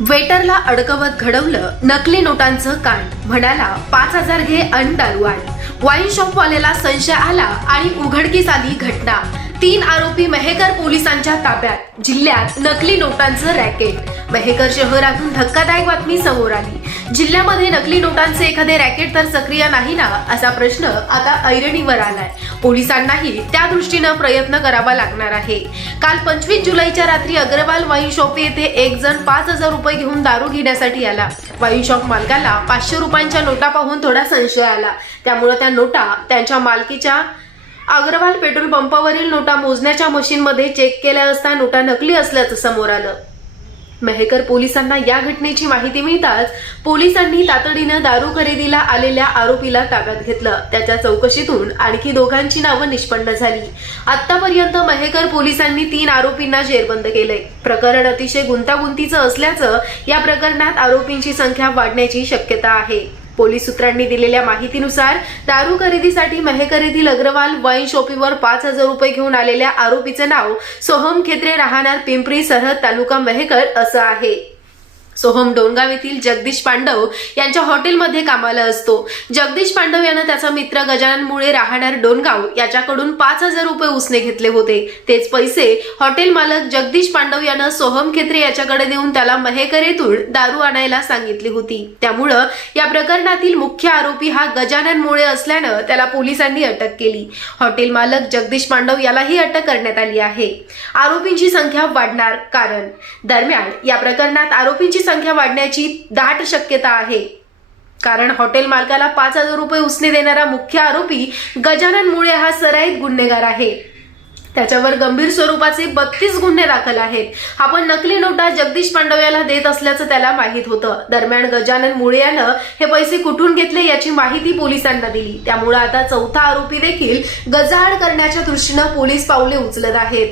वेटरला अडकवत घडवलं नकली नोटांचं कांड. म्हणाला पाच हजार घे अन दारू आण. वाईन शॉपवाल्याला संशय आला आणि उघडकीस आली घटना. तीन आरोपी मेहेकर पोलिसांच्या ताब्यात. जिल्ह्यात नकली नोटांचं रॅकेट. मेहेकर शहरातून धक्कादायक बातमी समोर आली. जिल्ह्यामध्ये नकली नोटांचे एखादे रॅकेट तर सक्रिय नाही ना असा प्रश्न आता ऐरणीवर आलाय. पोलिसांनाही त्या दृष्टीनं प्रयत्न करावा लागणार आहे. काल पंचवीस जुलैच्या रात्री अग्रवाल वाईन शॉप येथे एक जण पाच हजार रुपये घेऊन दारू घेण्यासाठी आला. वाईन शॉप मालकाला पाचशे रुपयांच्या नोटा पाहून थोडा संशय आला. त्यामुळे त्या नोटा त्यांच्या मालकीच्या अग्रवाल पेट्रोल पंपावरील नोटा मोजण्याच्या मशीनमध्ये चेक केल्या असता नोटा नकली असल्याचं समोर आलं. मेहकर पोलिसांना या घटनेची माहिती मिळताच पोलिसांनी तातडीनं दारू खरेदीला आलेल्या आरोपीला ताब्यात घेतलं. त्याच्या चौकशीतून आणखी दोघांची नावं निष्पन्न झाली. आतापर्यंत मेहकर पोलिसांनी तीन आरोपींना जेरबंद केलंय. प्रकरण अतिशय गुंतागुंतीचं असल्याचं या प्रकरणात आरोपींची संख्या वाढण्याची शक्यता आहे. पोलीस सूत्रांनी दिलेल्या माहितीनुसार दारू खरेदीसाठी मेहकर अग्रवाल वाईन शॉपीवर पाच हजार रुपये घेऊन आलेल्या आरोपीचे नाव सोहम खेत्रे राहणार पिंपरी सरहद तालुका मेहकर असं आहे. सोहम डोंगाव येथील जगदीश पांडव यांच्या हॉटेलमध्ये कामाला असतो. जगदीश पांडव यानं त्याचा मित्र गजानन मुळे राहणार डोनगाव याच्याकडून पाच हजार रुपये उसने घेतले होते. तेच पैसे हॉटेल मालक जगदीश पांडव यानं सोहम खेत्रे याच्याकडे देऊन त्याला महेकरेतून दारू आणायला सांगितली होती. त्यामुळं या प्रकरणातील मुख्य आरोपी हा गजानन मुळे असल्यानं त्याला पोलिसांनी अटक केली. हॉटेल मालक जगदीश पांडव यालाही अटक करण्यात आली आहे. आरोपींची संख्या वाढणार कारण. दरम्यान या प्रकरणात आरोपींची संख्या वाढण्याची दाट शक्यता आहे. कारण हॉटेल मालकाला पाच हजार रुपये उसने देणारा मुख्य आरोपी गजानन मुळे हा सराईत गुन्हेगार आहे. त्याच्यावर गंभीर स्वरूपाचे बत्तीस गुन्हे दाखल आहेत. आपण नकली नोटा जगदीश पांडव याला देत असल्याचं त्याला माहीत होतं. दरम्यान गजानन मुळे यानं हे पैसे कुठून घेतले याची माहिती पोलिसांना दिली. त्यामुळे आता चौथा आरोपी देखील गजाआड करण्याच्या दृष्टीनं पोलीस पावले उचलत आहेत.